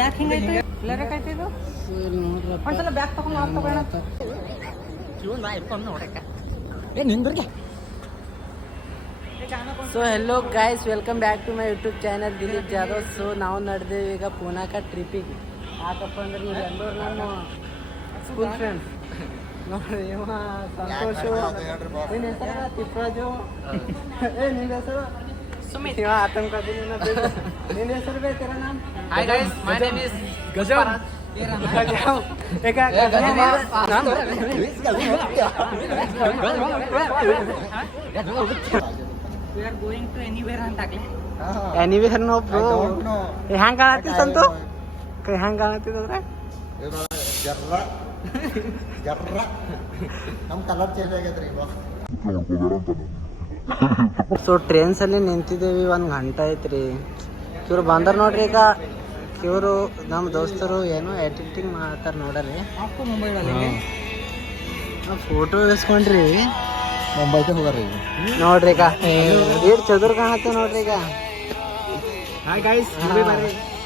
ಯಾಕೆ ಹಿಂಗೈತೆ ಇದು ಒಂದ್ಸಲ ಬ್ಯಾಗ್ ತಗೊಂಡು ಆಫ್ ತಗೋಣ so hello guys, welcome back to my YouTube channel Dileep Jadhav. So ನಾವು ನಡೆದೇವೆ ಈಗ ಪೂನಾಕ ಟ್ರಿಪ್ಪಿಗೆ. ಯಾಕಪ್ಪ ಅಂದ್ರೆ ಇವ್ರೆಲ್ಲರೂ ನಮ್ಮ ಸ್ಕೂಲ್ ಫ್ರೆಂಡ್ಸ್ ನೋಡ್ರಿ. ಇವ ಸಂತೋಷು, ನಿನ್ನ ಹೆಸರು ತಿಪ್ಪರಾಜು, ನಿನ್ನ ಹೆಸರು ಸುಮಿತ್, ಇವ ಆತಂಕವಾದಿ, ನಿನ್ನ ಹೆಸರು ಬೇಕಿರ ನಾನು. Hi guys, my name is ಗಜಾವ್. We are going to anywhere ಅಂತ ಆಗ್ಲಿ. Anywhere no bro. ಹ್ಯಾಂಗ ಕಾಣತ್ತಿ ಸಂತು? ಹ್ಯಾಂಗ ಕಾಣತ್ತಿದ್ರೆ ನಮ್ಮ ಕಲರ್ ಚೇಂಜ್ ಆಗೈತ್ರಿ ಇವಾಗ. ಸೊ ಟ್ರೈನ್ಸಲ್ಲಿ ನಿಂತಿದ್ದೇವೆ, 1 ಗಂಟೆ ಐತ್ರಿ. ಇವ್ರು ಬಂದಾರ ನೋಡ್ರಿ. ಈಗ ಇವರು ನಮ್ಮ ದೋಸ್ತರು ಏನೋ ಎಡಿಟಿಂಗ್ ಮಾಡ್ತಾರೆ ನೋಡ್ರಿ. ಫೋಟೋ ಇಸ್ಕೊಂಡ್ರಿ ಮುಂಬೈಗೆ ಹೋಗ್ರಿ ನೋಡ್ರಿ. ಈಗ ಏಟ್ ಚದುರ್ ಕಾಣತ್ತೆ ನೋಡ್ರಿ. ಈಗ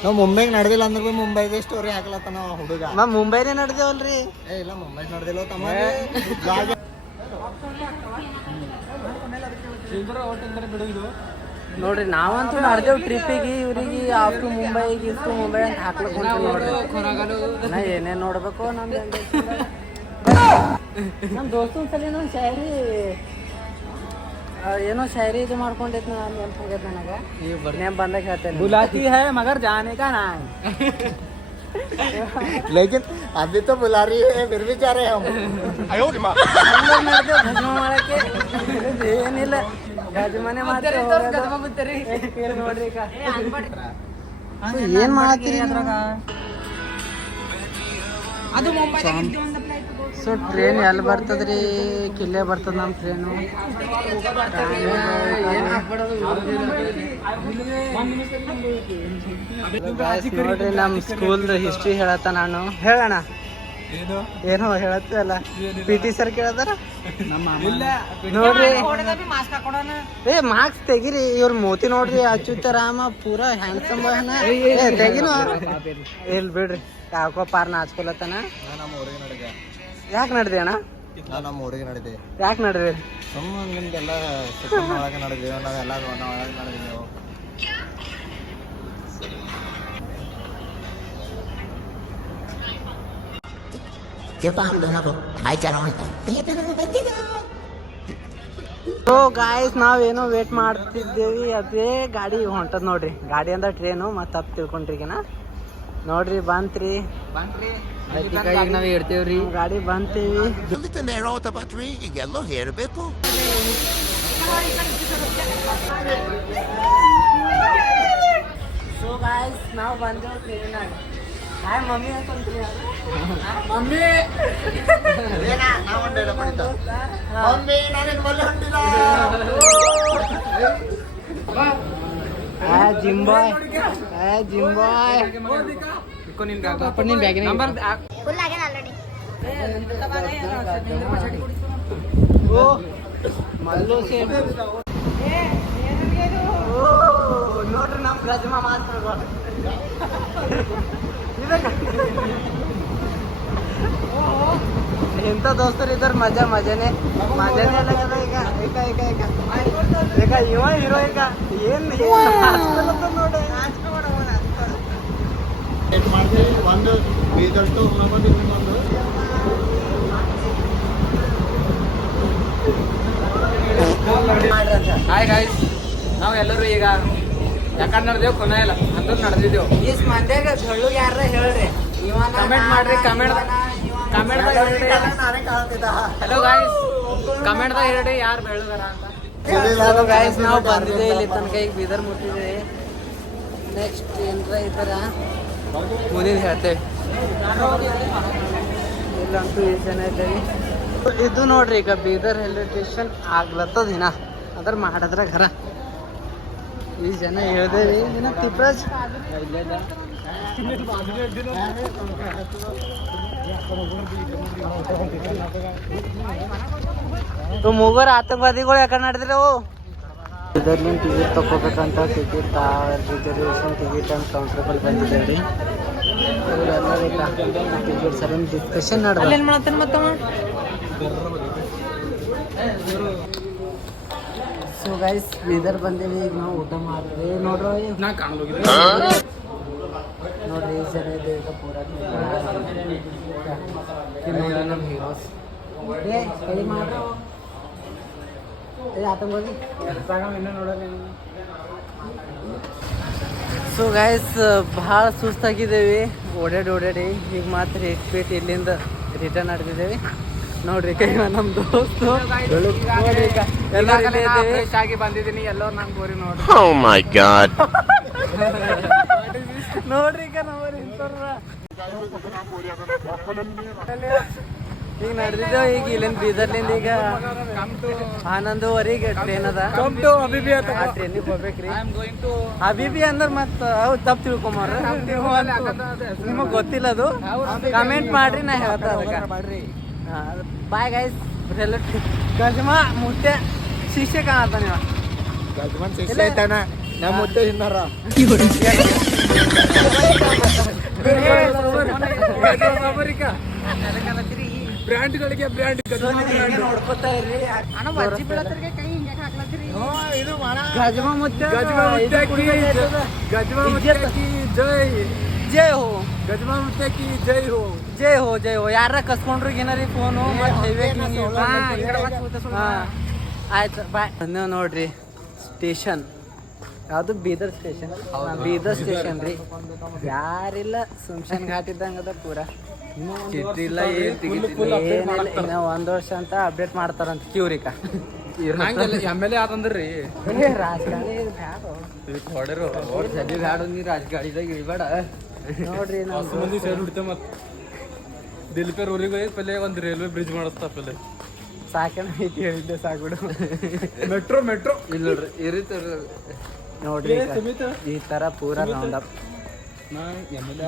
ನಾವು ಮುಂಬೈಗೆ ನಡೆದಿಲ್ಲ ಅಂದ್ರೆ ಭೀ ಮುಂಬೈದೇ ಸ್ಟೋರಿ ಹಾಕ್ಲತ್ತ ಹುಡುಗ. ಮುಂಬೈನೇ ನಡೆದೇವಲ್ರಿ. ಇಲ್ಲ ಮುಂಬೈ ನಡೆದಿಲ್ಲ ತಮ್ಮ. ನೋಡ್ರಿ ನಾವಂತೂ ನಡೆದೇವ್ ಟ್ರಿಪ್ಪಿಗೆ. ಇವ್ರಿಗೆ ಆಫ್ಟು ಮುಂಬೈ ಗಿಫ್ಟು ಮುಂಬೈ ಅಂತ ಹಾಕ್ಲಿಕ್ಕೆ ನೋಡ್ರಿ. ನಾ ಏನೇನು ನೋಡ್ಬೇಕು ನಮ್ಮ ದೋಸ್ತ ಒಂದ್ಸಲಿ ನಾನು ಶಾಯರಿ ಏನೋ ಶಾಯರಿ ಇದು ಮಾಡ್ಕೊಂಡೈತಿ. ನಾನು ನೆನ್ಪು ಹೋಗೈತೆ ನನಗೆ. ನೆನ್ಪು ಬಂದಾಗ ಹೇಳ್ತೇನೆ. ಬುಲಾತಿ ಹೈ ಮಗರ್ ಜಾನೆ ಕಾ ನಾಯ್. लेकिन अभी तो बुला रही है फिर भी जा रहे हम. ಮಾಡಕ್ಕೆ ಏನಿಲ್ಲ, ಗಜಮನೆ ಮಾಡ್ತಾರೆ ನೋಡ್ರಿ. ಏನ್ ಮಾಡತ್ತೀರಿ ಅದ್ರಾಗ? ಅದು ಮುಂಬೈದಾಗ ಇದ್ದು ಒಂದು ಫ್ಲೈಟ್. ಸೊ ಟ್ರೈನ್ ಎಲ್ಲಿ ಬರ್ತದ್ರಿ? ಕಿಲ್ಲೆ ಬರ್ತದ ನಮ್ಮ ಟ್ರೈನು. ನೋಡ್ರಿ ನಮ್ಮ ಸ್ಕೂಲ್ದು ಹಿಸ್ಟ್ರಿ ಹೇಳತ್ತ. ನಾನು ಹೇಳೋಣ ಏನೋ ಹೇಳತ್ತಲ್ಲ. PT ಸರ್ ಕೇಳತಾರ ನೋಡ್ರಿ. ಮಾರ್ಕ್ಸ್ ತೆಗಿರಿ. ಇವ್ರ ಮೋತಿ ನೋಡ್ರಿ, ಅಚ್ಯುತರಾಮ ಪೂರಾ ಹ್ಯಾಂಡ್ಸಮ್ ತೆಗಿನು. ಇಲ್ ಬಿಡ್ರಿ, ಯಾಕೋ ಪಾರ್ ನಾಚ್ಕೊಲತ್ತನ. ನಮ್ಮ ಊರಿಗೆ ನಡೆದೆ. ಯಾಕೆ ನಡ್ದೆ ಅಣ್ಣ? ನಮ್ಮ ಊರಿಗೆ ನಡೆದೆ. ಯಾಕೆ ನಡ್ರಿ? ಸುಮ್ಮನೆ ನಿಮ್ದೆಲ್ಲ ಒಳಗೆ ನಡೆದೇವು. ನಾವೆಲ್ಲ ಒಳಗೆ ನಡೆದೇವು. ಸೊ ಗಾಯ್ಸ್, ನಾವೇನೋ ವೇಟ್ ಮಾಡ್ತಿದ್ದೇವಿ. ಅದೇ ಗಾಡಿ ಹೊಂಟದ್ ನೋಡ್ರಿ. ಗಾಡಿ ಅಂದ ಟ್ರೈನು ಮತ್ತೆ ತಪ್ಪು ತಿಳ್ಕೊಂಡ್ರಿಗೇನ ನೋಡ್ರಿ. ಬಂತ್ರಿ ಈಗ ನಾವ್ ಇರ್ತೇವ್ರಿ. ಗಾಡಿ ಬಂತೀವಿ. ಸೊ ಗಾಯ್ಸ್, ನಾವು ಬಂದೇವು ಟ್ರೈನಾಗ. ಹಾಯ್ ಮಮ್ಮಿ ಅಂತಂತ್ರಿ. Mummy gym boy, gym boy. ನೋಡ್ರಿ ನಮ್ ಗಜಮಾ ಮಾತ್ರ ಎಂತ ದೋಸ್ತರು ಇದ್ದಾರೆ. ಮಜಾನೇ ಅಲ್ಲ ಈಗ. ಈಗ ಇವ ಹೀರೋ. ಈಗ ಏನ್ ನೋಡಿ ಒಂದು ಬೀದಷ್ಟು ಒಂದು. ಹಾಯ್ ಗಾಯ್ಸ್, ನಾವು ಎಲ್ಲರೂ ಈಗ ಯಾಕಂದ್ರೆ ನಡೆದೇವು ಕೊನೆ ಇಲ್ಲ ಅಂದ್ರೆ ನಡೆದಿದ್ದೇವು. ಈಸ್ ಮಂದ್ಯಾಗ ಬೆಳ್ಳುಗ್ ಯಾರ ಹೇಳ್ರಿ. ಕಮೆಂಟ್ ಮಾಡ್ರಿ. ಹಲೋ ಗಾಯ್ಸ್, ಕಮೆಂಟ್ದಾಗ ಹೇಳ್ರಿ ಯಾರು ಬೆಳಗಾರ ಅಂತ. ಹಲೋ ಗಾಯ್ಸ್, ನಾವು ಬಂದಿದ್ದೇವೆ ಇಲ್ಲಿ ತನಕ. ಈಗ ಬೀದರ್ ಮುಟ್ಟಿದ್ದೇವೆ. ನೆಕ್ಸ್ಟ್ ಏನ್ರ ಇದ್ದಾರ ಮುಂದಿನ ಹೇಳ್ತೇವೆ. ಇಲ್ಲಂತೂ ಈ ಜನ ಇದ್ದೇವೆ. ಇದು ನೋಡ್ರಿ, ಈಗ ಬೀದರ್ ರೈಲ್ವೆ ಸ್ಟೇಷನ್ ಆಗ್ಲತ್ತದ ದಿನ ಅದ್ರ ಮಾಡಿದ್ರ ಘರ. ಈ ಜನ ಹೇಳ್ದೇವಿ ದಿನ ತಿಪ್ರಾಜ್. तो ಮೂವರು ಆತಂಕವಾದಿಗಳು ಯಾಕಡೆ ನಡೆದ್ರವು? ಇದರಲ್ಲಿ ಟಿಕೆಟ್ ತಗೋಬೇಕಂತ ಟಿಕೆಟ್ ರಿಸರ್ವೇಷನ್ ಟಿಕೆಟ್ ಅಂತ ಕೌಂಟ್ರಲ್ಲಿ ಬಂದಿದೆ ರೀ ಇವರೆಲ್ಲ ಟಿಕೆಟ್ ಸರಿ ಡಿಸ್ಕಷನ್ ನಡೆದ ಏನು ಮಾಡ್ತೇನೆ ಮತ್ತವ ಸೊ ಗೈಸ್ ಬೀದರ್ ಬಂದೇವಿ ಈಗ ನಾವು ಊಟ ಮಾಡಿದ್ವಿ ನೋಡ್ರಿ ನೋಡ್ರಿ ಈ ಜನ ಇದೆ ಈಗ ಪೂರ ನೋಡ್ರಿ ನಮ್ಮ ಹೀರೋಸ್ ಏ ಕೈ ಮಾಡ್ರಿ ಆತಂಕೋಗಿ ಸೊ ಗೈಸ್ ಭಾಳ ಸುಸ್ತಾಗಿದ್ದೇವೆ ಓಡಾಡಿ ಈಗ ಮಾತ್ರ ರಿಪೀಟ್ ಇಲ್ಲಿಂದ ರಿಟರ್ನ್ ಆಡ್ತಿದ್ದೇವೆ ನೋಡ್ರಿ ಕೈ ನಮ್ಮ ದೋಸ್ತು ಫ್ರೆಶ್ ಆಗಿ ಬಂದಿದ್ದೀನಿ ಎಲ್ಲೋ ನಂಗೆ ಗೋರಿ ನೋಡಿ Oh my god. ನೋಡ್ರಿ ಈಗ ನಾವು ಈಗ ನಡೆದಿದ್ದೇವೆ ಈಗ ಇಲ್ಲಿಂದ ಬೀದರ್ಲಿಂದ ಈಗ 11:30 ಟ್ರೈನ್ ಅದ ಆ ಟ್ರೈನಿಗೆ ಹೋಗ್ಬೇಕ್ರಿ ಹಬೀಬಿ ಅಂದ್ರೆ ಮತ್ತೆ ಹೌದು ತಪ್ಪು ತಿಳ್ಕೊಂಬಾರ ನಿಮಗೆ ಗೊತ್ತಿಲ್ಲ ಅದು ಕಮೆಂಟ್ ಮಾಡ್ರಿ ನಾ ಹೇಳ್ತಾ ಅದಕ್ಕೆ ಬಾಯ್ ಗೈಸ್ ಗಜಮಾ ಮುತ್ತೆ ಶಿಷ್ಯ ಕಾಣತ್ತ ನೀವು ನಮ್ಮ ಮುದ್ದೆ ತಿನ್ನಾರ ಬ್ರ್ಯಾಂಡ್ಗಳಿಗೆ ಬ್ರ್ಯಾಂಡ್ ನೋಡ್ಕೊತಾ ಇರ್ರಿ ಗಜಮಾ ಮುತ್ತೆ ಜೈ ಹೋ ಗಜಮಾ ಮುದ್ದೆ ಕಿ ಜೈ ಹೋ ಜೈ ಹೋ ಯಾರ ಕಸ್ಕೊಂಡ್ರು ಏನಾರಿ ಫೋನು ಆಯ್ತು ಬಾಯ್ ನೀವು ನೋಡ್ರಿ ಸ್ಟೇಷನ್ ಯಾವುದು ಬೀದರ್ ಸ್ಟೇಷನ್ ಬೀದರ್ ಸ್ಟೇಷನ್ ರೀ ಯಾರಿಲ್ಲ ಸುಮ್ಶನ್ ಘಾಟ್ ಇದ್ದಂಗೆ ಅದ ಪೂರ ಇಲ್ಲ ಏನಿಲ್ಲ ಇನ್ನು 1 ವರ್ಷ ಅಂತ ಅಪ್ಡೇಟ್ ಮಾಡ್ತಾರಂತ ಕ್ಯೂರಿಕ MLA ಆತಂದ್ರಿ ರಾಜಕಾರಣಿ ಹೊಡೆರು ಜಲ್ದಿ ಬ್ಯಾಡ ನೀ ರಾಜಗಾಡಿದಾಗ ಇಳಿಬೇಡ ನೋಡ್ರಿ ನಾವು ಮಂದಿ ಸೇರಿ ಬಿಡ್ತೇವೆ ಮತ್ತೆ ದಿಲ್ಪೇರ್ ಊರಿಗೆ ಹೋಗಿ ಪಲ್ಲೆ ಒಂದು ರೈಲ್ವೆ ಬ್ರಿಡ್ಜ್ ಮಾಡಿಸ್ತಾ ಪಲ್ಲೆ ಸಾಕಣ ಐತಿ ಹೇಳಿದ್ದೆ ಸಾಕ್ಬಿಡು ಮೆಟ್ರೋ ಇಲ್ಲ ನೋಡ್ರಿ ಇರಿತಾರೆ ನೋಡ್ರಿ ಈ ತರ ಪೂರ ರೌಂಡ್ ಅಪ್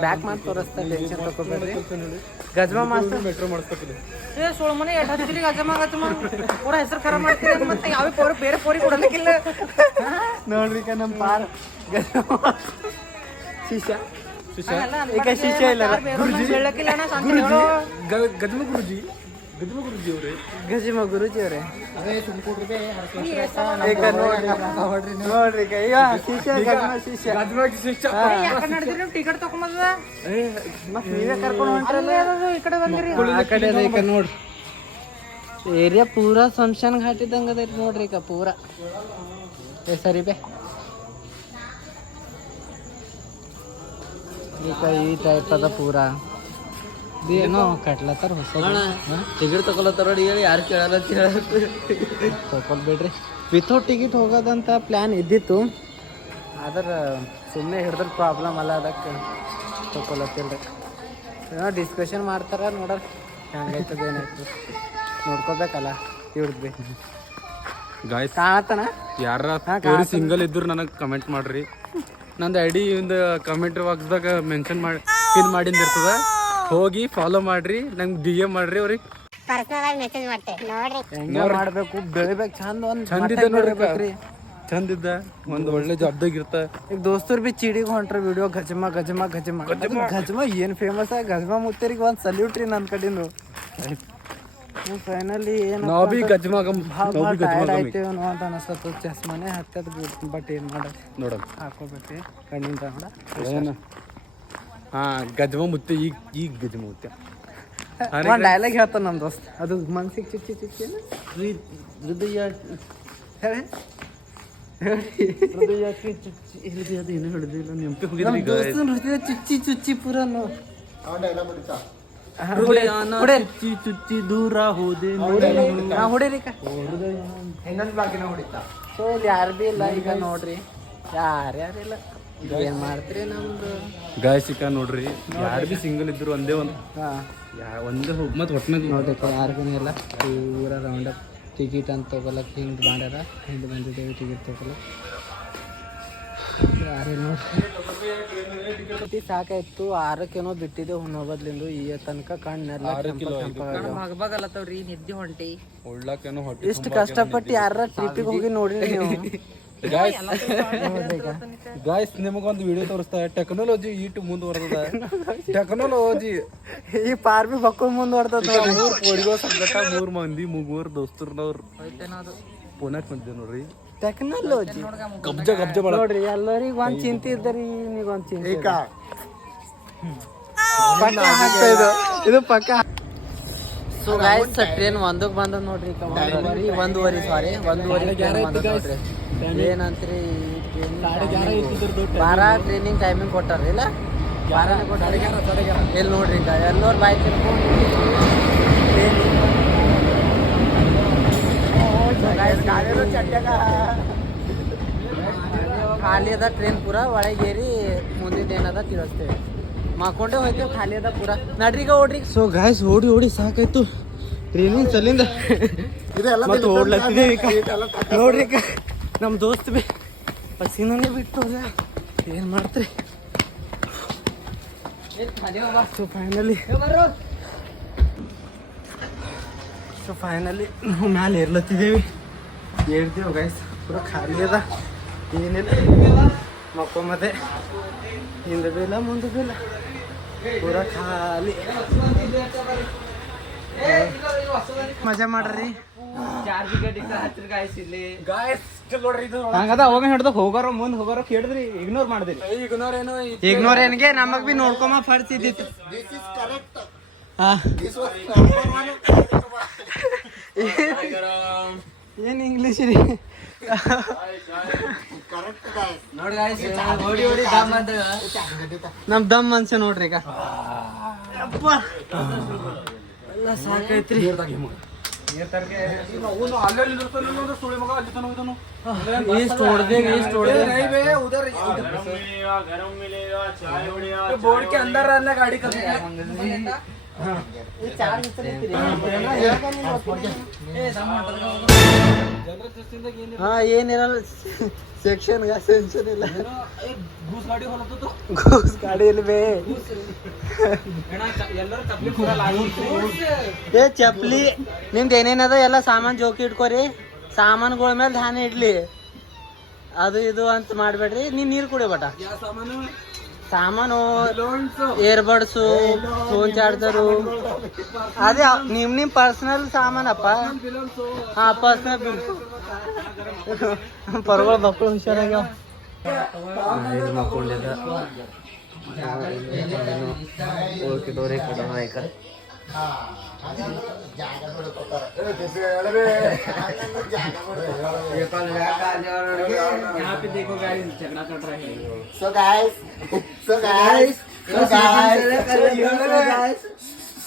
ಬ್ಯಾಕ್ ಮಾಡಿ ತೋರಿಸ್ತಾ ಟೆನ್ಷನ್ ತಗೋಬೇಡ್ರಿ ಗಜಮಾ ಮಾಸ್ಟರ್ ಮೆಟ್ರೋ ಮಾಡಿಸ್ಬೇಕಿಲ್ಲ ಏ ಸೋಳ್ಮನೆ ಎಷ್ಟು ಹಚ್ಚಿರಿ ಗಜಮಾ ಪೂರ ಹೆಸರು ಖರಾಬ್ ಮಾಡ್ತೀರಿ ಮತ್ತೆ ಯಾವ ಪೋರಿ ಬೇರೆ ಪೋರಿ ಕೊಡಲಿಕ್ಕಿಲ್ಲ ನೋಡ್ರಿ ನಮ್ಮ ಪಾರ್ ಗಜಮಾ ಶಿಷ್ಯ ಈಗ ಶಿಷ್ಯ ಇಲ್ಲ ಗಜಮ ಗುರುಜಿ ಅವರೇ ಗಜಮ ಗುರುಜಿ ಅವರೇ ಈಗ ನೋಡ್ರಿ ಈಗ ಶಿಷ್ಯ ಗಜಮ ಶಿಷ್ಯ ಟಿಕೆಟ್ ತಗೊಂಬದ ಮತ್ತೆ ನೀವೇ ಕರ್ಕೊಂಡು ಹೊಂಟ್ರಲ್ಲ ಈ ಕಡೆ ಬಂದಿರಿ ಆ ಕಡೆ ಅದ ಈಗ ನೋಡ್ರಿ ಏರಿಯಾ ಪೂರಾ ಶಂಶಾನ್ ಘಾಟ್ ಇದ್ದಂಗೆ ಅದೈತಿ ನೋಡ್ರಿ ಈಗ ಪೂರಾ ಏ ಸರಿ ಬೇ ಈಗ ಈ ಟೈಪ್ ಅದ ಪೂರಾ ಏನೋ ಕಟ್ಲತ್ತಾರ ಹೊಸ ಟಿಕೆಟ್ ತಗೊಳತ್ತಾರ ಹೇಳಿ ಯಾರು ಕೇಳಲ್ಲ ತಗೊಳ್ಬೇಡ್ರಿ ವಿತೌಟ್ ಟಿಕೆಟ್ ಹೋಗೋದಂತ ಪ್ಲ್ಯಾನ್ ಇದ್ದಿತ್ತು ಆದ್ರೆ ಸುಮ್ಮನೆ ಹಿಡಿದ್ರೆ ಪ್ರಾಬ್ಲಮ್ ಅಲ್ಲ ಅದಕ್ಕೆ ತಗೊಳತ್ತಿಲ್ರಿ ಏನೋ ಡಿಸ್ಕಷನ್ ಮಾಡ್ತಾರ ನೋಡ್ರಿ ಹೆಂಗೈತದ ಏನಾಯ್ತು ನೋಡ್ಕೋಬೇಕಲ್ಲ ಇವ್ರದ್ದು ಗಾಯ್ಸ್ ಕಾಣತ್ತನ ಯಾರ ಸಿಂಗಲ್ ಇದ್ರು ನನಗೆ ಕಮೆಂಟ್ ಮಾಡ್ರಿ ನಂದು ಐಡಿ ಒಂದು ಕಮೆಂಟ್ ಬಾಕ್ಸ್ದಾಗ ಮೆನ್ಷನ್ ಮಾಡಿ ಪಿನ್ ಮಾಡಿಂದ ಇರ್ತದ ಹೋಗಿ ಫಾಲೋ ಮಾಡ್ರಿ ನಂಗೆ DM ಮಾಡ್ರಿ ಅವ್ರಿಗೆ ಪರ್ಸನಲ್ ಆಗಿ ಮೆಸೇಜ್ ಮಾಡ್ತೇವೆ ನೋಡ್ರಿ ಹೆಂಗ ಮಾಡ್ಬೇಕು ಬೆಳಿಬೇಕು ಚಂದ ಒಂದು ಚಂದ ಇದೆ ನೋಡ್ರಿ ಚಂದ ಇದ್ದ ಒಂದು ಒಳ್ಳೆ ಜಾಬ್ದಾಗ ಇರ್ತ ಈಗ ದೋಸ್ತರು ಬಿ ಚಿಡಿಗೆ ಹೊಂಟ್ರ ವಿಡಿಯೋ ಗಜಮ ಗಜಮ ಏನ್ ಫೇಮಸ್ ಆಗಿ ಗಜಮ ಮುತ್ತರಿಗೆ ಒಂದು ಸಲ್ಯೂಟ್ ರೀ ನನ್ನ ಕಡೆಯಿಂದ ಫೈನಲಿ ಏನು ನಾವ್ ಬಿ ಗಜ್ಮಾಗ ಟೈರ್ಡ್ ಆಯ್ತೇವೋ ಅಂತ ಅನಿಸ್ತದ ಚಸ್ಮಾನೆ ಹತ್ತದ ಬಟ್ ಏನು ಮಾಡೋದು ನೋಡೋಣ ಹಾಕೋಬೇಕ್ರಿ ಕಣ್ಣಿಂದ ನೋಡ ಏನು ಗಜಮ ಮುತ್ತೆ ಈಗ ಗಜಮ ಮುತ್ತೆ ಒಂದು ಡೈಲಾಗ್ ಹೇಳ್ತಾನ ನಮ್ಮ ದೋಸ್ತ್ ಅದು ಮನ್ಸಿಗೆ ಚುಚ್ಚಿ ಹೃದಯ ಹೇಳಿ ಹೃದಯಕ್ಕೆ ಚುಚ್ಚಿ ಅದು ಏನು ಹೇಳಿದಿಲ್ಲ ನೆನಪಿ ನಮ್ಮ ದೋಸ್ತನ ಹೃದಯ ಚುಚ್ಚಿ ಪೂರ ಚುಚ್ಚಿ ಚುಚ್ಚಿ ದೂರ ಹೋದೆ ಹೊಡಿರಿ ಇನ್ನೊಂದು ಬಾಕಿನ ಹೊಡಿತಾ ಸೊ ಇಲ್ಲಿ ಯಾರು ಬಿ ಇಲ್ಲ ಈಗ ನೋಡ್ರಿ ಯಾರ್ಯಾರಿಲ್ಲ ಏನ್ ಮಾಡ್ತೀರಿ ನಮ್ದು ಗಾಯಸಿಕ ನೋಡ್ರಿ ಯಾರು ಬಿ ಸಿಂಗಲ್ ಇದ್ರು ಒಂದೇ ಒಂದು ಒಂದೇ ಮತ್ತೆ ಒಟ್ಟಿನಾಗ ನೋಡ್ರಿ ಯಾರಿಗೂ ಇಲ್ಲ ಪೂರ ರೌಂಡ್ ಅಪ್ ಟಿಕೆಟ್ ಅಂತ ತೊಗೊಳಕ್ಕೆ ಹಿಂಗೆ ಮಾಡ್ಯಾರ ಹಿಂದೆ ಬಂದಿದ್ದೇವೆ ಟಿಕೆಟ್ ತೊಗೊಳಕ್ಕೆ ಯಾರೇ ನೋಡಿ ಸಾಕಾಯ್ತು 6 ಬಿಟ್ಟಿದೆ ಹೋಗೋದ್ಲಿಂದ ಈ ತನಕ ಕಣ್ಣೆಲ್ಲ ಆಗಬಾಗಲ್ಲತ್ತವ್ರಿ ನಿದ್ದೆ ಹೊಂಟಿ ಉಳ್ಳಾಕೇನೋ ಇಷ್ಟು ಕಷ್ಟಪಟ್ಟು ಯಾರ ಟ್ರಿಪ್ಪಿಗೆ ಹೋಗಿ ನೋಡ್ರಿ ನೀವು ಗಾಯ್ಸ್ ನಿಮಗೊಂದು ವಿಡಿಯೋ ತೋರಿಸ್ತಾ ಟೆಕ್ನಾಲಜಿ ಈಟು ಮುಂದುವರೆದ ಟೆಕ್ನಾಲಜಿ ಈ ಪಾರ್ಬಿ ಬಕ್ಕು ಮುಂದುವರ್ತದ ಮೂರ್ ಕೋಡಿಗೋ ಸಂಗಟ 3 ಮಂದಿ ಮೂವರು ದೋಸ್ತರ್ನವ್ರು ಪುನಃ ಬಂದಿದೆ ನೋಡ್ರಿ ಟೆಕ್ನಾಲಜಿ ಕಬ್ಜ ಬಾಳ ನೋಡ್ರಿ ಎಲ್ಲರಿಗೂ ಒಂದ್ ಚಿಂತೆ ಇದ್ದರಿ ನಿಮಗೆ ಒಂದ್ ಚಿಂತೆ ಪಕ್ಕ ಹಾಕ್ತಾ ಇದು ಪಕ್ಕ. ಸೊ ಗಾಯ್ಸ್ ಟ್ರೈನ್ ಒಂದಕ್ಕೆ ಬಂದ ನೋಡ್ರಿ ಒಂದೂವರೆ ಏನಂತ್ರಿ ಬಾರ ಟ್ರೈನಿಂಗ್ ಟೈಮಿಂಗ್ ಕೊಟ್ಟಾರ ಇಲ್ಲ ಬಾರನೇ ಕೊಟ್ಟಾರ ಎಲ್ಲಿ ನೋಡ್ರಿ ಈಗ ಎಲ್ಲೋರ್ ಬೈಕ್ ಖಾಲಿ ಅದ ಟ್ರೈನ್ ಪೂರ ಒಳಗೇರಿ ಮುಂದಿನ ಏನದ ತಿಳಿಸ್ತೇವೆ ಮಾಡ್ಕೊಂಡೆ ಹೋಯ್ತೇವೆ ಖಾಲಿ ಅದ ಪೂರ ನಡ್ರಿಗ ಓಡ್ರಿ. ಸೊ ಗಾಯ್ಸ್ ಓಡಿ ಸಾಕಾಯ್ತು ಟ್ರೈನಿಂಗ್ ಚಲಿಂದ ಮತ್ತೆ ಓಡ್ಲತ್ತಿದ್ದೇವೆ ನೋಡ್ರಿ ನಮ್ಮ ದೋಸ್ತ್ ಬಿ ಪಸೀನೇ ಬಿಟ್ಟು ಏನು ಮಾಡ್ತೀರಿ. ಸೊ ಫೈನಲಿ ನಾವು ಮ್ಯಾಲೆ ಏರ್ಲತ್ತಿದ್ದೇವೆ ಏರ್ತೀವಿ ಗೈಸ್ ಪೂರ ಖಾಲಿ ಅದ ಏನಿಲ್ಲ ಮಕ್ಕೊಂಬತ್ತೆ ಹಿಂದೆ ಬಿ ಇಲ್ಲ ಮುಂದೆ ಬಿ ಇಲ್ಲ ಪೂರ ಖಾಲಿ ಮಜಾ ಮಾಡ್ರಿ ಹಂಗದ ಹೋಗ ಹಿಡ್ದ ಹೋಗಾರೋ ಮುಂದೆ ಹೋಗಾರೋ ಕೇಳಿದ್ರಿ ಇಗ್ನೋರ್ ಮಾಡಿದ್ರಿ ಇಗ್ನೋರ್ ಏನ್ಗೆ ನಮಗ್ ಬಿ ನೋಡ್ಕೊಂಬ ಫರ್ತಿದ್ದಿತ್ತು. ಏನ್ ಇಂಗ್ಲೀಷ್ ರೀ ನಮ್ ದಮ್ ಅನ್ಸ ನೋಡ್ರಿ ಈಗ ಎಲ್ಲ ಸಾಕೈತ್ರಿ. ಈಸ್ಟ್ ಹೊಡ್ದೆ ಬೋರ್ಡ್ के अंदर रहना गाड़ी का ಹಾ ಏನಿರಲ್ಲ ಸೆಕ್ಷನ್ ಸೆನ್ಷನ್ ಇಲ್ಲ ಗೂಸ್ ಗಾಡಿ ಇಲ್ಲಿ ಬೇ ಏ ಚಪ್ಲಿ ನಿಮ್ದು ಏನೇನದ ಎಲ್ಲ ಸಾಮಾನ್ ಜೋಕಿ ಇಟ್ಕೋರಿ ಸಾಮಾನುಗಳ ಮೇಲೆ ಧ್ಯಾನ ಇಡ್ಲಿ ಅದು ಇದು ಅಂತ ಮಾಡ್ಬೇಡ್ರಿ ನೀರ್ ಕುಡಿ ಬಟ ಸಾಮಾನು ಏರ್ಬಡ್ಸು ಫೋನ್ ಚಾರ್ಜರು ಅದೇ ನಿಮ್ ಪರ್ಸನಲ್ ಸಾಮಾನಪ್ಪ. ಹಾ ಪರ್ಸನಲ್ ಪರಗಳ ಮಕ್ಕಳು ಹುಷಾರಾಗ್ಯಾವ ಮಕ್ಕೊಂಡಿದ್ದ ಓಕೆ ಕಡೆ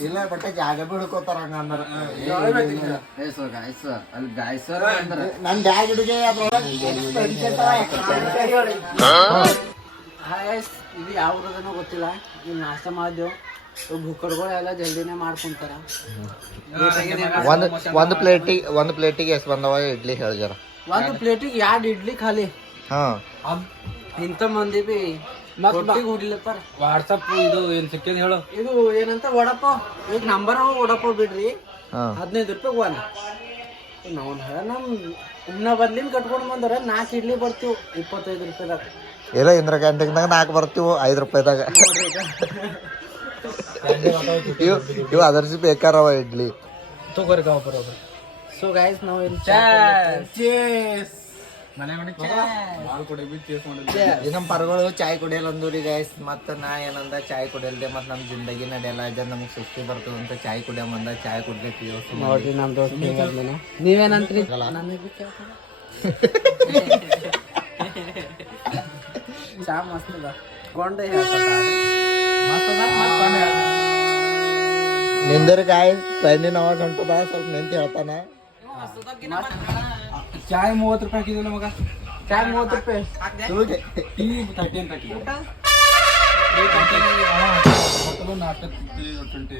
ಇಲ್ಲ ಬಟ್ಟೆ ಜಾಗ ಬಿಡ್ಕೋತಾರ ಹಂಗಂದ್ರ ನನ್ ಬ್ಯಾಗ್ ಹಿಡಿಗೆ ಇದು ಯಾವ್ದನೋ ಗೊತ್ತಿಲ್ಲ ಇಲ್ಲಿ ನಾಷ್ಟ ಮಾಡಿದೆವು ಭೂಕಡ್ಗಳೆಲ್ಲ ಜಲ್ದಿನೇ ಮಾಡ್ಕೊಂತಾರ. ಒಂದು ಪ್ಲೇಟಿಗೆ ಎಷ್ಟು ಬಂದವ ಇಡ್ಲಿ ಹೇಳ್ಜಾರ ಒಂದು ಪ್ಲೇಟಿಗೆ 2 ಇಡ್ಲಿ ಖಾಲಿ ಇಂಥ ಮಂದಿ ಬಿ ಹುಡ್ಲತ್ತಾರ. ವಾಟ್ಸಪ್ ಇದು ಏನ್ ಸಿಕ್ಕಿದ್ ಹೇಳು ಇದು ಏನಂತ ವಡಪಾವ್ ಈಗ ನಂಬರ್ ವಡಪಾವ್ ಬಿಡ್ರಿ 15 ರೂಪಾಯಿ ಒಂದ್ ನಾವು ನಮ್ ಬದ್ಲಿನ ಕಟ್ಕೊಂಡ್ ಬಂದ್ರ 4 ಇಡ್ಲಿ ಬರ್ತೀವಿ 25 ರೂಪಾಯಿದಾಗ. ಇಲ್ಲ ಇಂದ್ರ ಕ್ಯಾಂಟೀನ್ದಾಗ 4 ಬರ್ತೀವಿ 5 ರೂಪಾಯಿದಾಗ. ಇವು ಅದರ್ಸಿ ಬೇಕಾರ ಇಡ್ಲಿ ತಗೋರಿ ಬರೋದು. ಸೊ ಗೈಸ್ ನಾವು ನಮ್ ಪರಗಳು ಚಾಯ್ ಕುಡಿಯಲ್ಲ ಅಂದ್ರಿ ಗೈಸ್ ಮತ್ತ ನಾ ಏನಂದ ಚಾಯ್ ಕುಡಿಯಲ್ದೆ ಮತ್ ನಮ್ ಜಿಂದಗಿ ನಡೆಯಲ್ಲ ಇದ ನಮಗ್ ಸುಸ್ತಿ ಬರ್ತದ ಅಂತ ಚಾಯ್ ಕುಡಿಯಂದ ಚಾಯ್ ಕುಡ್ಲಿಕ್ಕೆ ನೋಡ್ರಿ ನಮ್ ದೋಸ್ತ ನೀವೇನಂತ್ರಿ ಚಾ ಮಸ್ತ್ ಅದ ಕೊಂಡೆ ನಿಂದರ್ ಗಾಯ್ ಪೆನ್ನಿನ ಅವಾಜ್ ಹೊಂಟದ ಸ್ವಲ್ಪ ನಿಂತ ಹೇಳ್ತಾನ. ಚಾಯ್ 30 ರೂಪಾಯಿ ಹಾಕಿದ್ವಿ ನಮಗ ಚಾಯ್ 30 ರೂಪಾಯಿ ಟೀ 30 ಅಂತ ಹಾಕಿದ್ವಿ.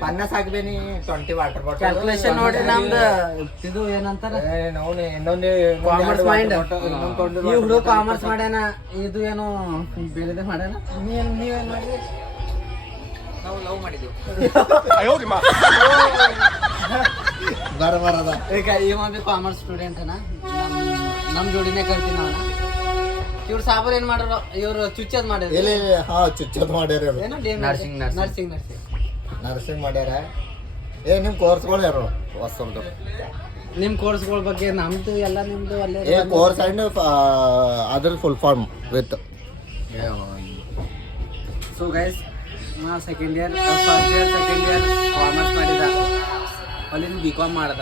ಪನ್ನಾಸ್ ಹಾಕ್ಬೇನಿ 20 ವಾಟರ್ ಬಾಟಲ್ ಕ್ಯಾಲ್ಕುಲೇಷನ್ ನೋಡ್ರಿ ನಮ್ದು ಇದು ಏನಂತಾರ ಕಾಮರ್ಸ್ ಮೈಂಡ್ ಈ ಹುಡುಗ ಕಾಮರ್ಸ್ ಮಾಡ್ಯಾನ ಇದು ಏನು ಬೇರೆದೇ ಮಾಡ್ಯಾನ. ನೀವೇನ್ ಮಾಡಿದ್ರಿ? ನಾವು ಲವ್ ಮಾಡಿದ್ವಿ ಈಗ ಇವ ಬಿ ಕಾಮರ್ಸ್ ಸ್ಟೂಡೆಂಟ್ ನಮ್ ಜೋಡಿನೇ ಕರ್ತೀನಿ ಅವನ ಇವ್ರು ಸಾಬರ್ ಏನ್ ಮಾಡ್ರ ಇವ್ರು ಚುಚ್ಚದ್ ಮಾಡ್ಯಾರ ಇಲ್ಲಿ ಹಾ ಚುಚ್ಚೋದ್ ಮಾಡ್ಯಾರ ಅವ್ರು. ಏನೋ ನರ್ಸಿಂಗ್ ನರ್ಸಿಂಗ್ ನರ್ಸಿಂಗ್ ಮಾಡ್ಯಾರ. ನಿಮ್ ಕೋರ್ಸ್ಗಳು ಯಾರು ಹೊಸದು? ನಿಮ್ ಕೋರ್ಸ್ಗಳ ಬಗ್ಗೆ ನಮ್ದು ಎಲ್ಲ ನಿಮ್ದು ಅಲ್ಲೇ ಕೋರ್ಸ್ ಅಂಡ್ ಅದ್ರ full form with so guys ನಾ second year first year second year commerce ಮಾಡಿದ ಅಲ್ಲಿಂದ B.Com ಮಾಡ್ದ.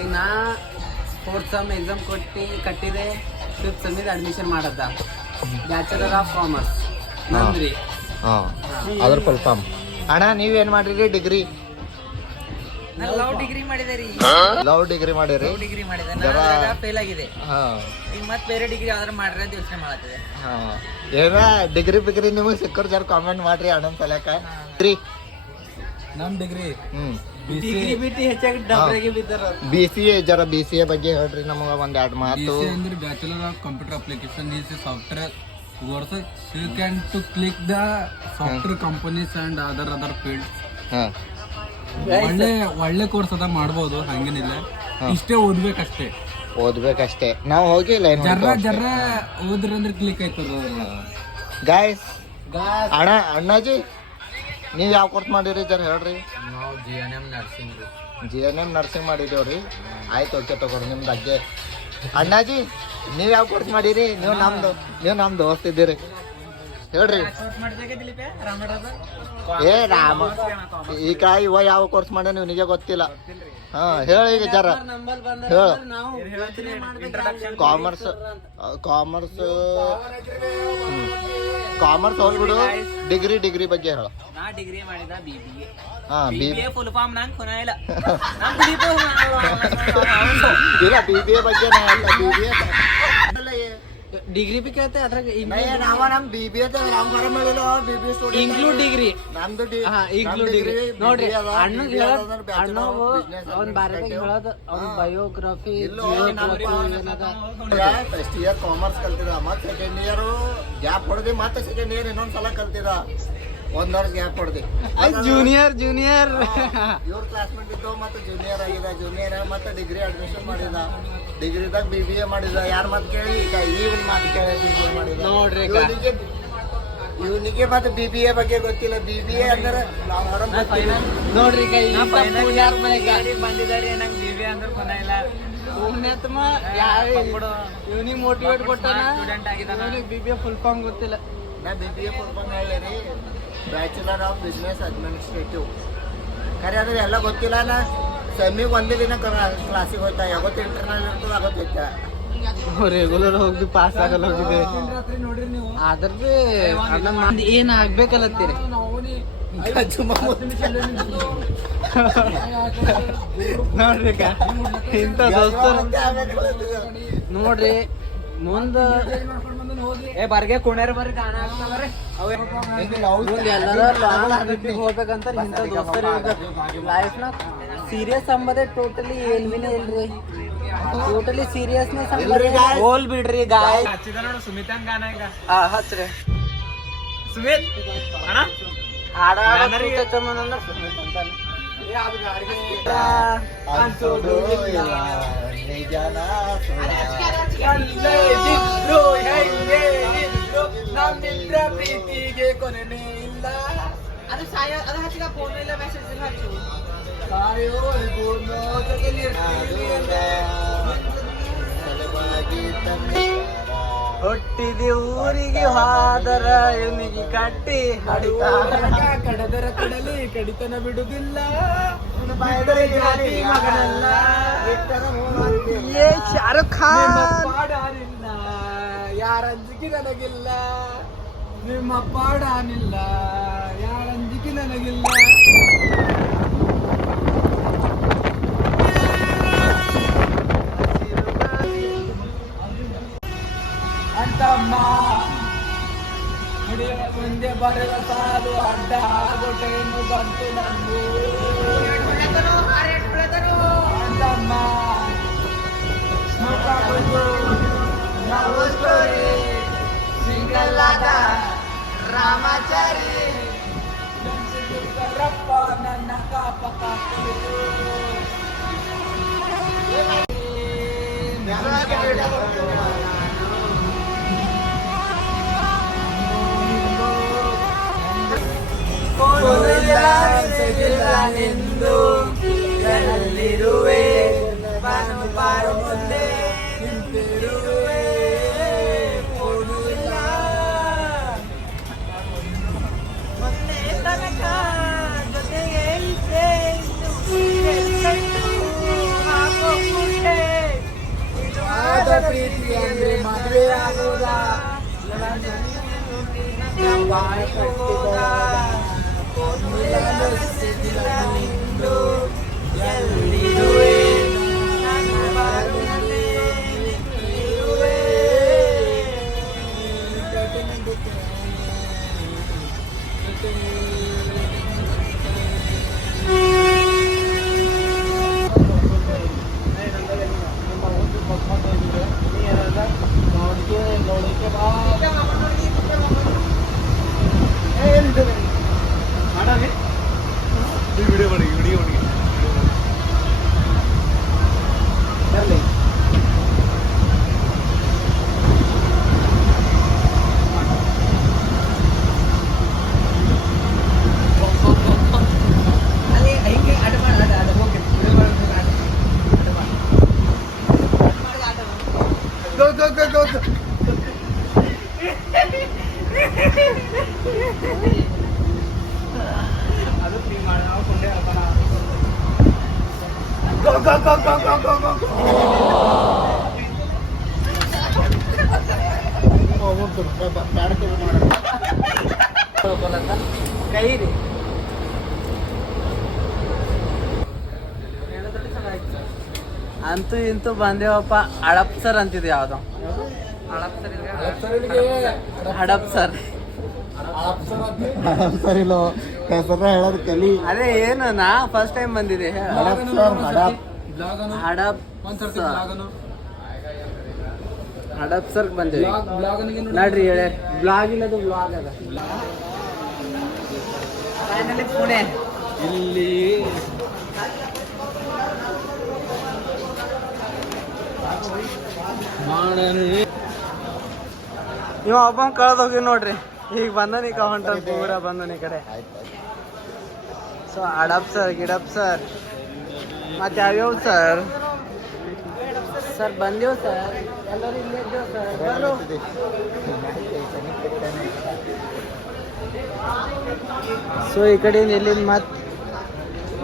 ಈಗ ನಾ ಫೋರ್ತ್ ಸಮ್ ಎಕ್ಸಾಮ್ ಕಟ್ಟಿದೆ ಫಿಫ್ತ್ ಸಮ್ಮಿದ ಅಡ್ಮಿಷನ್ ಮಾಡದ ಬ್ಯಾಚುಲರ್ ಆಫ್ ಕಾಮರ್ಸ್ ನಂದ್ರಿ. ಅದ್ರ ಫುಲ್ ಫಾರ್ಮ್. ಅಣ್ಣ ನೀವೇನ್ ಮಾಡಿರಿ ಡಿಗ್ರಿ? ಲವ್ ಡಿಗ್ರಿ ಮಾಡಿದೆ ರೀ. ಲವ್ ಡಿಗ್ರಿ ಮಾಡಿರಿ? ಡಿಗ್ರಿ ಮಾಡಿದೆ ಜರ- ಫೇಲ್ ಆಗಿದೆ. ಹಾ ಈಗ ಮತ್ತೆ ಬೇರೆ ಡಿಗ್ರಿ ಯಾವ್ದಾರ ಮಾಡ್ರಿ ಅಂತ ಯೋಚನೆ ಮಾಡತ್ತಿದೆ. ಹಾ ಏನ ಡಿಗ್ರಿ ಬಿಗ್ರಿ ನಿಮಗೆ ಸಿಕ್ಕರ್ ಜರ ಕಾಮೆಂಟ್ ಮಾಡ್ರಿ ಅಣ್ಣನ್ ಸಲಕ. ನಮ್ ಡಿಗ್ರಿ ಡಿಗ್ರಿ ಬಿಟ್ಟು ಹೆಚ್ಚಾಗಿ ಡಬ್ರಿಗೆ ಬಿದ್ದಾರ. BCA ಜರ BCA ಬಗ್ಗೆ ಹೇಳ್ರಿ ನಮಗ ಒಂದ್ ಎರಡ್ ಮಾತು. ಅಂದ್ರೆ bachelor of computer application is software course you can to click the software companies and other field. ಹಾ ಒಳ್ಳೆ ಕೋರ್ಸ್ ಅದ ಮಾಡ್ಬೋದು, ಹಂಗೇನಿಲ್ಲ. ಇಷ್ಟೇ ಓದ್ಬೇಕಷ್ಟೇ. ಓದ್ಬೇಕಷ್ಟೇ. ನಾವು ಹೋಗಿ ಲೈನ್ ಜರ್ರ ಓದ್ರಂದ್ರೆ ಕ್ಲಿಕ್ ಆಯ್ತದ. ಗಾಯ್ಸ್ ಅಣ್ಣಾಜಿ ನೀವ್ ಯಾವ ಕೋರ್ಸ್ ಮಾಡಿರಿ ಜರ ಹೇಳ್ರಿ. ನಾವು GNM ನರ್ಸಿಂಗ್ GNM ನರ್ಸಿಂಗ್ ಮಾಡಿದೇವ್ರಿ. ಆಯ್ತು ಓಕೆ ತಗೋರಿ ನಿಮ್ದು ಅಜ್ಜೆ. ಅಣ್ಣಾಜಿ ನೀವ್ ಯಾವ ಕೋರ್ಸ್ ಮಾಡಿರಿ? ನೀವು ನಮ್ ದೋಸ್ತ್ ಇದ್ದೀರಿ ಹೇಳ್ರಿ. ಏ ರಾಮ ಈಗ ಇವ ಯಾವ ಕೋರ್ಸ್ ಮಾಡ ನಿನಗೆ ಗೊತ್ತಿಲ್ಲ. ಹಾ ಹೇಳಿ ಈಗ ಜರ ಹೇಳ. ಕಾಮರ್ಸ್ ಕಾಮರ್ಸ್ ಹೋಗ್ಬಿಡು. ಡಿಗ್ರಿ ಬಗ್ಗೆ ಹೇಳ. ನಾ ಡಿಗ್ರಿ ಮಾಡಿದ BBA. ಹಾ BBA ಫುಲ್ ಫಾರ್ಮ್ ನಂಗೆ ಖುನಾ ಇಲ್ಲ. ಇಲ್ಲ BBA ಬಗ್ಗೆ BBA ಡಿಗ್ರಿ ಬಿ ಕೇಳ್ತೆ ಅದ್ರಾಗ ನಮ್ BBA ಇನ್ಕ್ಲೂಡ್ ಡಿಗ್ರಿ ನಮ್ದು ಇನ್ಕ್ಲೂಡ್ ಡಿಗ್ರಿ ನೋಡ್ರಿ. ಅಣ್ಣಗ್ ಅಣ್ಣವು ಅವ್ನ ಬಾರ್ಯಾಗ ಹೇಳೋದು ಅವ್ನ ಬಯೋಗ್ರಫಿ ಫಸ್ಟ್ ಇಯರ್ ಕಾಮರ್ಸ್ ಕಲ್ತಿದ, ಮತ್ತೆ ಸೆಕೆಂಡ್ ಇಯರ್ ಗ್ಯಾಪ್ ಹೊಡೆದಿ, ಮತ್ತೆ ಸೆಕೆಂಡ್ ಇಯರ್ ಇನ್ನೊಂದ್ಸಲ ಕಲ್ತಿದ. 1 ವರ್ಷ ಗ್ಯಾಪ್ ಹೊಡೆದಿ. ಜೂನಿಯರ್ ಇವ್ರ ಕ್ಲಾಸ್ಮೇಟ್ ಇದ್ದು ಮತ್ತೆ ಜೂನಿಯರ್ ಆಗಿದ. ಜೂನಿಯರ್ ಮತ್ತೆ ಡಿಗ್ರಿ ಅಡ್ಮಿಷನ್ ಮಾಡಿದ. ಡಿಗ್ರಿದಾಗ BBA ಮಾಡಿದ. ಯಾರ ಮಾತು ಕೇಳಿ ಈಗ ಇವನ್ ಮಾತು ಕೇಳಿ BBA ಮಾಡಿದ. ನೋಡ್ರಿ ಇವನಿಗೆ ಮತ್ತೆ BBA ಬಗ್ಗೆ ಗೊತ್ತಿಲ್ಲ. BBA ಅಂದ್ರೆ ನಾವು ನೋಡ್ರಿ ಬಂದಿದ್ದಾರೆ ನಂಗೆ BBA ಅಂದ್ರೆ ಖುನಾ ಇಲ್ಲ. ಪುಣ್ಯಾತ್ಮ ಇವನಿಗೆ ಮೋಟಿವೇಟ್ ಕೊಟ್ಟಾನ. ಇವನಿಗೆ BBA ಫುಲ್ ಫಾರ್ಮ್ ಗೊತ್ತಿಲ್ಲ. ನಾ BBA ಫುಲ್ ಹೇಳಿ ಬ್ಯಾಚುಲರ್ ಆಫ್ ಬಿಸ್ನೆಸ್ ಅಡ್ಮಿನಿಸ್ಟ್ರೇಟಿವ್ ಖರೆ ಅದ್ರ ಎಲ್ಲ ಗೊತ್ತಿಲ್ಲ. ನಾ ಸೆಮಿಗೆ ಒಂದೇ ದಿನ ಕ್ಲಾಸಿಗೆ ಹೋಯ್ತಾ. ಯಾವತ್ತು ಇಂಟರ್ನಲ್ ಇರ್ತದೆ ಆಗೋತ್ತೈತ. ರೆಗ್ಯುಲರ್ ಹೋಗಿ ಪಾಸ್ ಆಗಲ್ಲ ಹೋಗಿದೆ. ಅದ್ರ ಬಿ ಏನ್ ಆಗ್ಬೇಕಲ್ಲತ್ತೀರಿ? ನೋಡ್ರಿ ಇಂಥ ದೋಸ್ತರು ನೋಡ್ರಿ ಮುಂದ ಬರ್ಗೆ ಕುಣೇರ್ ಬರ್ರಿ ಗಾನ ಆಗ್ತಾವ್ರಿ. ಎಲ್ಲರೂ ಹೋಗ್ಬೇಕಂತ ಇಂಥ ದೋಸ್ತರು ಲೈಫ್ ನ ಸೀರಿಯಸ್ ಅಂಬದೇ ಟೋಟಲಿ ಏನ್ವಿನೇ ಇಲ್ರಿ. ಟೋಟಲಿ ಸೀರಿಯಸ್ನೆಸ್ ಹೋಲ್ ಬಿಡ್ರಿ ಗಾಯ. ನೋಡು ಸುಮಿತನ್ ಗಾನ ಈಗ ಹಚ್ರಿ ಸುಮಿತ್ ಅಣ್ಣ ಹಾಡ ನಮ್ಮಿದ್ರ ಪ್ರೀತಿಗೆ ಕೊನೆನೇ ಇಲ್ಲ. ಅದು ಅದು ಹಚ್ಚಿದ ಫೋನ್ ಇಲ್ಲ ಮೆಸೇಜ್ ಇಲ್ಲ ಹಚ್ಚು. ಹೊಟ್ಟಿದೆ ಊರಿಗೆ ಹಾದರ ಇವನಿಗೆ ಕಟ್ಟಿ ಕಡದರ ಕಡಲಿ ಕಡಿತನ ಬಿಡುದಿಲ್ಲ. ಮಗನಲ್ಲ ಶಾರುಖ್ ಖಾನ್ ಪಾಡಾನಿಲ್ಲ ಯಾರಂಜಿಕೆ ನನಗಿಲ್ಲ. ನಿಮ್ಮ ಪಾಡಾನಿಲ್ಲ ಯಾರಂಜಿಕೆ ನನಗಿಲ್ಲ. ಅಂತಮ್ಮ ಮುಂದೆ ಬರಲ ಸಾಲು ಅಡ್ಡ ಆಗೋಟೇನು ಬಂತು ನಂದು. ಅಂತಮ್ಮ ನಾವು ಸ್ಟೋರಿ ಸಿಂಗಲ್ ಆದ ರಾಮಾಚಾರಿ ರಪ್ಪ ನನ್ನ ಕಾಪ ಜೊತೆಗಿಲ್ಲ ನಿಂದು ನನ್ನಲ್ಲಿರುವೆ ಬಾನು ಬಾರು ಮುಂದೆ ನಿಂತಿರುವೆ ಓಡು ಇಲ್ಲ ಮೊನ್ನೆ ತನಕ ಜೊತೆಗೆ ಇದ್ದೆ ಹಾಕೋಬಿಟ್ಟೆ ನಿಜವಾದ ಪ್ರೀತಿ ಅಂದ್ರೆ ಮದುವೆ ಆಗೋದಾ ಬಾಳ ಕಟ್ಟಿದ ನಿಂದು ಎಲ್ಲಿರುವೆ ನಾನು ಬಾಳುತ್ತಲೇ ನಿಂತಿರುವೆ. ವಿಡಿಯೋ ಮಾಡಿ ಅಲ್ಲಿ ಹಿಂಗೆ ಆಟ ಮಾಡ ಆಟ ಹೋಗಿ ಅದು ಫ್ರೀ ಮಾಡಿ ನಾವು ಕೊಂಡೆ ಕೈ ರೀ ಅಂತೂ ಇಂತೂ ಬಂದೇವಪ್ಪ ಹಡಪ್ ಸರ್ ಅಂತಿದೆ ಯಾವ್ದು ಹಡಪ್ ಸರ್ ಸರಿ ಹೆಸರ ಹೇಳೋದು ಕಲಿ ಅದೇ ಏನು ನಾ ಫಸ್ಟ್ ಟೈಮ್ ಬಂದಿದೆ ಹಡಪ್ ಸರ್ ಹಡಪ್ ಹಡಪ್ ಹಡಪ್ ಸರ್ ಬಂದಿದೆ ನೋಡ್ರಿ ಹೇಳ ಬ್ಲಾಗ್ ಇಲ್ಲದು ಬ್ಲಾಗ್ ಅದ ಫೈನಲಿ ಪುಣೆ ಇಲ್ಲಿ ಇವ ಒಬ್ಬ ಕಳ್ದೋಗಿ ನೋಡ್ರಿ ಈಗ ಬಂದನೀಗ ಹೊಂಟ ಪೂರ ಬಂದನ ಈ ಕಡೆ ಸೊ ಹಡಪ್ ಸರ್ ಗಿಡಪ್ ಸರ್ ಮತ್ತೆ ಯಾವ್ಯಾವ ಸರ್ ಸರ್ ಬಂದೇವ್ ಸರ್ ಎಲ್ಲರೂ ಇಲ್ಲೇ ಇದ್ದೇವ್ ಸರ್ ಬರ್ರು. ಸೊ ಈ ಕಡೆ ಎಲ್ಲಿಂದ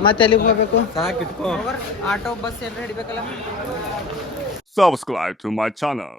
ಮತ್ತೆ ಎಲ್ಲಿಗೆ ಹೋಗ್ಬೇಕು ಸಾಕಿಟ್ಕೋ ಆಟೋ ಬಸ್ ಏನಾರ ಹಿಡಿಬೇಕಲ್ಲ Subscribe to my channel.